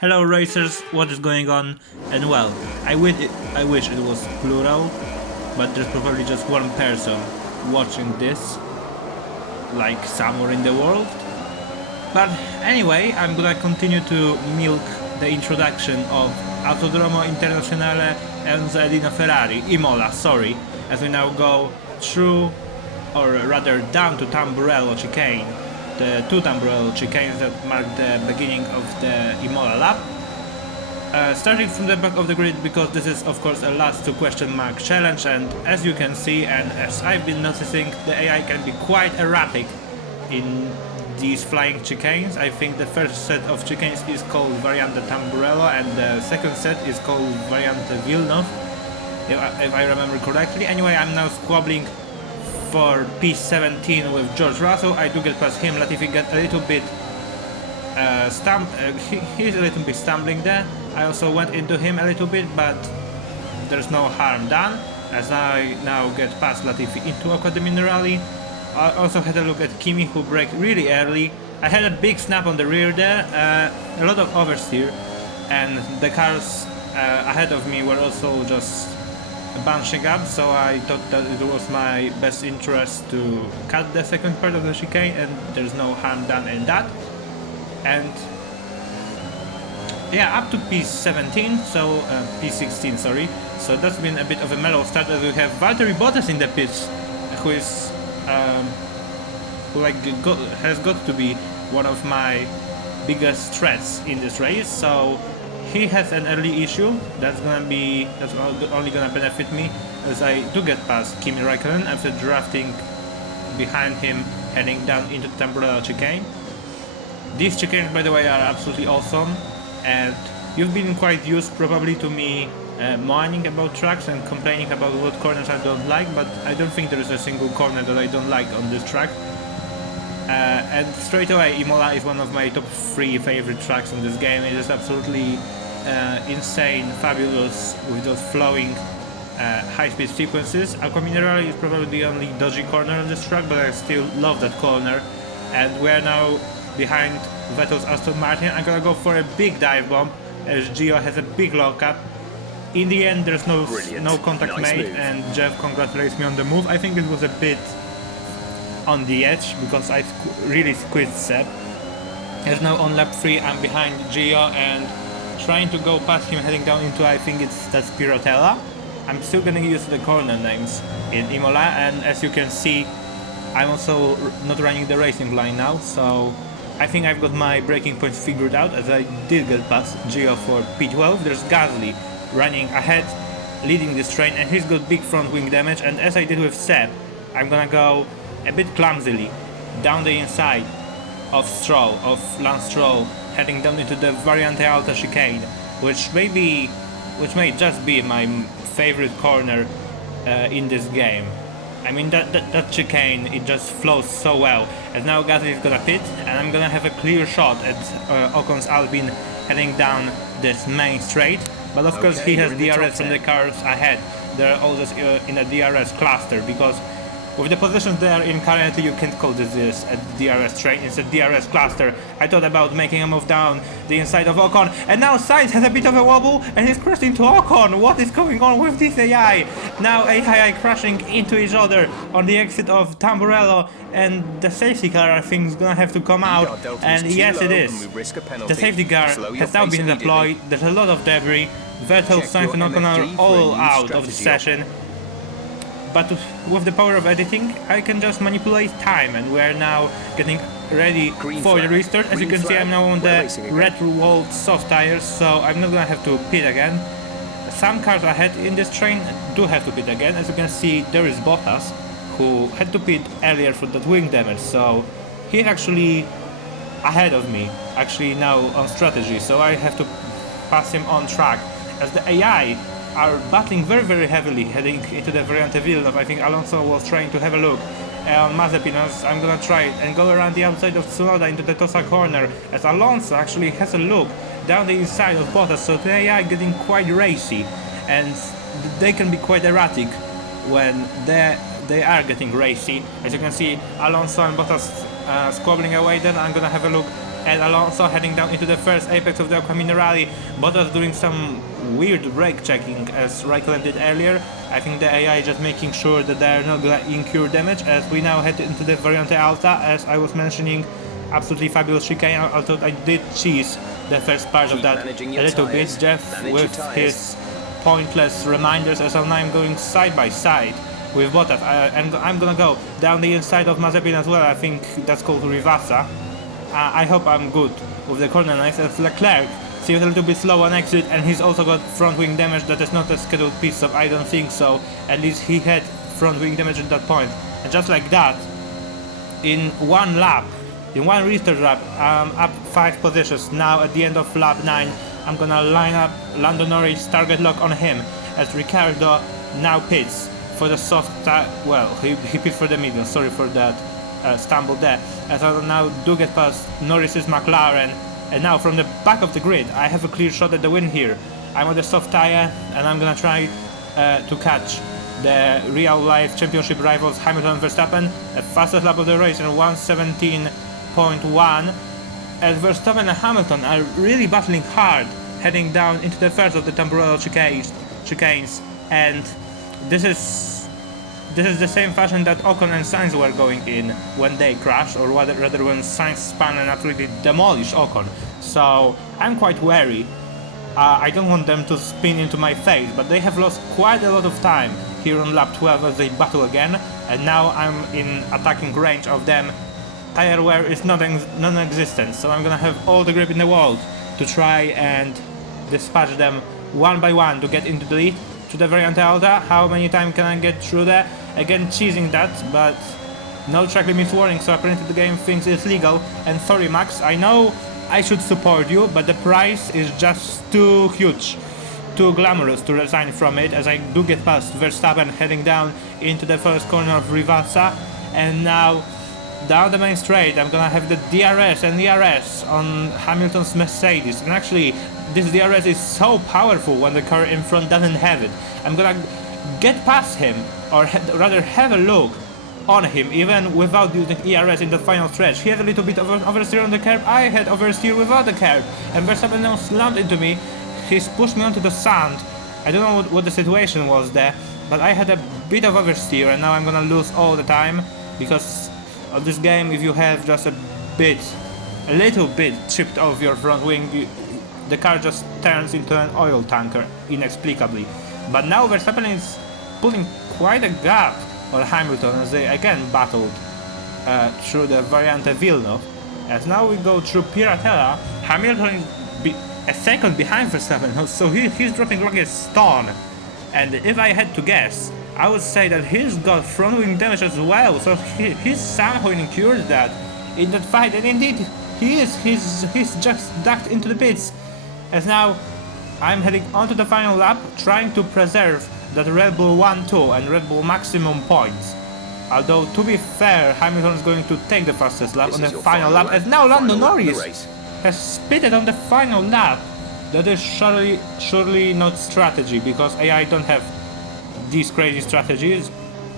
Hello racers, what is going on? And well, I wish it was plural, but there's probably just one person watching this, like somewhere in the world. But anyway, I'm gonna continue to milk the introduction of Autodromo Internazionale Enzo Edino Ferrari, Imola, sorry, as we now go through, or rather down to Tamburello chicane. The two Tamburello chicanes that mark the beginning of the Imola lap. Starting from the back of the grid, because this is of course a last two question mark challenge, and as you can see and as I've been noticing, the AI can be quite erratic in these flying chicanes. I think the first set of chicanes is called Variante Tamburello and the second set is called Variante Villeneuve, if I remember correctly. Anyway, I'm now squabbling for P17 with George Russell. I do get past him. Latifi gets a little bit he's a little bit stumbling there. I also went into him a little bit, but there's no harm done as I now get past Latifi into Acqua di Minerali. I also had a look at Kimi, who braked really early. I had a big snap on the rear there, a lot of oversteer, and the cars ahead of me were also just bunching up, so I thought that it was my best interest to cut the second part of the chicane, and there's no harm done in that. And yeah, up to P17, so P16, sorry. So that's been a bit of a mellow start, as we have Valtteri Bottas in the pits, who is has got to be one of my biggest threats in this race. So he has an early issue that's only gonna benefit me, as I do get past Kimi Raikkonen after drafting behind him heading down into the Tamburello chicane. These chicanes, by the way, are absolutely awesome, and you've been quite used probably to me whining about tracks and complaining about what corners I don't like, but I don't think there is a single corner that I don't like on this track. And straight away, Imola is one of my top 3 favorite tracks in this game. It is absolutely insane, fabulous, with those flowing high-speed sequences. Acqua Minerali is probably the only dodgy corner on this track, but I still love that corner. And we're now behind Vettel's Aston Martin. I'm gonna go for a big dive bomb, as Gio has a big lockup. In the end, there's no contact made, and Jeff congratulates me on the move. I think it was a bit on the edge because I really squeezed Seb. As now on lap 3, I'm behind Gio and trying to go past him, heading down into, I think that's Pirotella. I'm still getting used to the corner names in Imola, and as you can see, I'm also not running the racing line now, so I think I've got my braking points figured out, as I did get past Gio for P12. There's Gasly running ahead, leading this train, and he's got big front wing damage, and as I did with Seb, I'm gonna go a bit clumsily down the inside of Lance Stroll, heading down into the Variante Alta chicane, which may just be my favorite corner in this game. I mean, that chicane, it just flows so well. And now Gasly is gonna pit, and I'm gonna have a clear shot at Ocon's Albin heading down this main straight. But of course he has DRS from the cars ahead. They're always in a DRS cluster, because with the position they are in currently, you can't call this a DRS train, it's a DRS cluster. I thought about making a move down the inside of Ocon, and now Sainz has a bit of a wobble and he's crashed into Ocon. What is going on with this AI? Now AI crashing into each other on the exit of Tamburello, and the safety car, I think, is gonna have to come out, and yes it is. The safety car has now been deployed, there's a lot of debris. Vettel, Sainz and Ocon are all out of the session. But with the power of editing, I can just manipulate time, and we are now getting ready for the restart. As you can see, I'm now on the red-walled soft tires, so I'm not gonna have to pit again. Some cars ahead in this train do have to pit again. As you can see, there is Bottas, who had to pit earlier for that wing damage, so he's actually ahead of me, actually now on strategy, so I have to pass him on track, as the AI are battling very heavily heading into the Variante Villeneuve. I think Alonso was trying to have a look on Mazepin, as I'm gonna try and go around the outside of Tsunoda into the Tosa corner, as Alonso actually has a look down the inside of Bottas, so the AI getting quite racy, and they can be quite erratic when they are getting racy. As you can see, Alonso and Bottas squabbling away. Then I'm gonna have a look and Alonso heading down into the first apex of the Aqua Minerale. Bottas doing some weird brake checking as Raikkonen did earlier. I think the AI just making sure that they're not gonna incur damage as we now head into the Variante Alta, as I was mentioning. Absolutely fabulous chicane, although I did cheese the first part of that a little bit. Jeff with his pointless reminders, as now I'm going side by side with Bottas, and I'm gonna go down the inside of Mazepin as well. I think that's called Rivasa. I hope I'm good with the corner knife, as Leclerc seems a little bit slow on exit, and he's also got front wing damage. That is not a scheduled pit stop, I don't think so. At least he had front wing damage at that point. And just like that, in one lap, in one restart lap, I'm up 5 positions. Now at the end of lap 9, I'm gonna line up Lando Norris target lock on him, as Ricciardo now pits for the soft well, he pits for the medium, sorry for that stumble there, as I now do get past Norris's McLaren, and now from the back of the grid I have a clear shot at the win here. I'm on the soft tire, and I'm gonna try to catch the real life championship rivals Hamilton and Verstappen. The fastest lap of the race in 1:17.1, as Verstappen and Hamilton are really battling hard heading down into the first of the temporal chicanes, and this is the same fashion that Ocon and Sainz were going in when they crashed, or rather when Sainz spun and absolutely demolished Ocon. So I'm quite wary. I don't want them to spin into my face, but they have lost quite a lot of time here on lap 12 as they battle again, and now I'm in attacking range of them. Tire wear is non-existent, so I'm gonna have all the grip in the world to try and dispatch them one by one to get into the lead to the Variante Alta. How many times can I get through there? Again, cheesing that, but no track limits warning, so apparently the game thinks it's legal. And sorry Max, I know I should support you, but the price is just too huge, too glamorous to resign from it, as I do get past Verstappen heading down into the first corner of Rivasa, and now down the main straight I'm gonna have the DRS and ERS on Hamilton's Mercedes, and actually this DRS is so powerful when the car in front doesn't have it. I'm gonna get past him, or rather have a look on him even without using ERS in the final stretch. He had a little bit of oversteer on the curb, I had oversteer without the curb, and Verstappen now slammed into me. He's pushed me onto the sand. I don't know what the situation was there, but I had a bit of oversteer, and now I'm gonna lose all the time, because of this game, if you have just a little bit chipped off your front wing, the car just turns into an oil tanker inexplicably. But now Verstappen is pulling quite a gap on Hamilton as they again battled through the Variante Villeneuve. As now we go through Piratella, Hamilton is a second behind Verstappen, so he's dropping like a stone. And if I had to guess, I would say that he's got front wing damage as well, so he's somehow incurred that in that fight, and indeed he's just ducked into the pits. As now I'm heading onto the final lap, trying to preserve that Red Bull 1-2 and Red Bull maximum points. Although to be fair, Hamilton is going to take the fastest lap on the final lap, as now Lando Norris has spitted on the final lap. That is surely not strategy, because AI don't have these crazy strategies.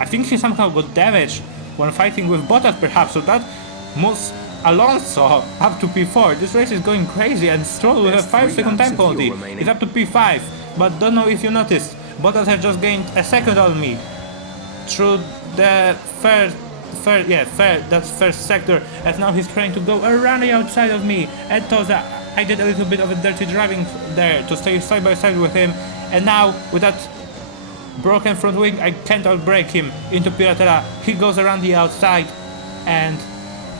I think he somehow got damaged when fighting with Bottas perhaps, so that moves Alonso up to P4. This race is going crazy, and Stroll with a 5-second time penalty is up to P5, but don't know if you noticed, Bottas has just gained a second on me through the first sector, as now he's trying to go around the outside of me. And Toza, I did a little bit of a dirty driving there to stay side by side with him, and now with that broken front wing I can't outbrake him into Piratella. He goes around the outside, and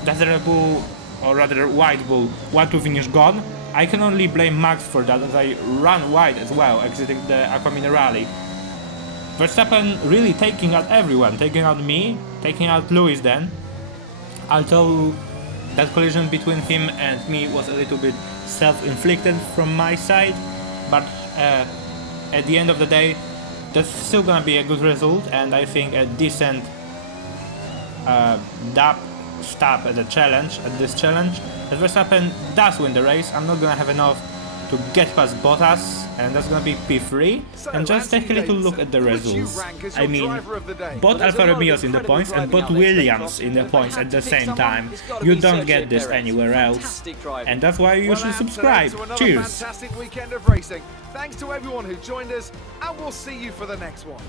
that's the Red Bull, or rather White Bull 1-2 finish gone. I can only blame Max for that, as I ran wide as well, exiting the Aqua Minerale. Verstappen really taking out everyone, taking out me, taking out Lewis then, although that collision between him and me was a little bit self-inflicted from my side, but at the end of the day that's still gonna be a good result, and I think a decent stop at this challenge. As Verstappen does win the race, I'm not gonna have enough to get past Bottas, and that's gonna be P3. And just take a little look at the results. I mean, both Alfa Romeos in the points and both Williams in the points at the same time. You don't get this anywhere else, and that's why you should subscribe. Cheers! Fantastic weekend of racing. Thanks to everyone who joined us, and we'll see you for the next one.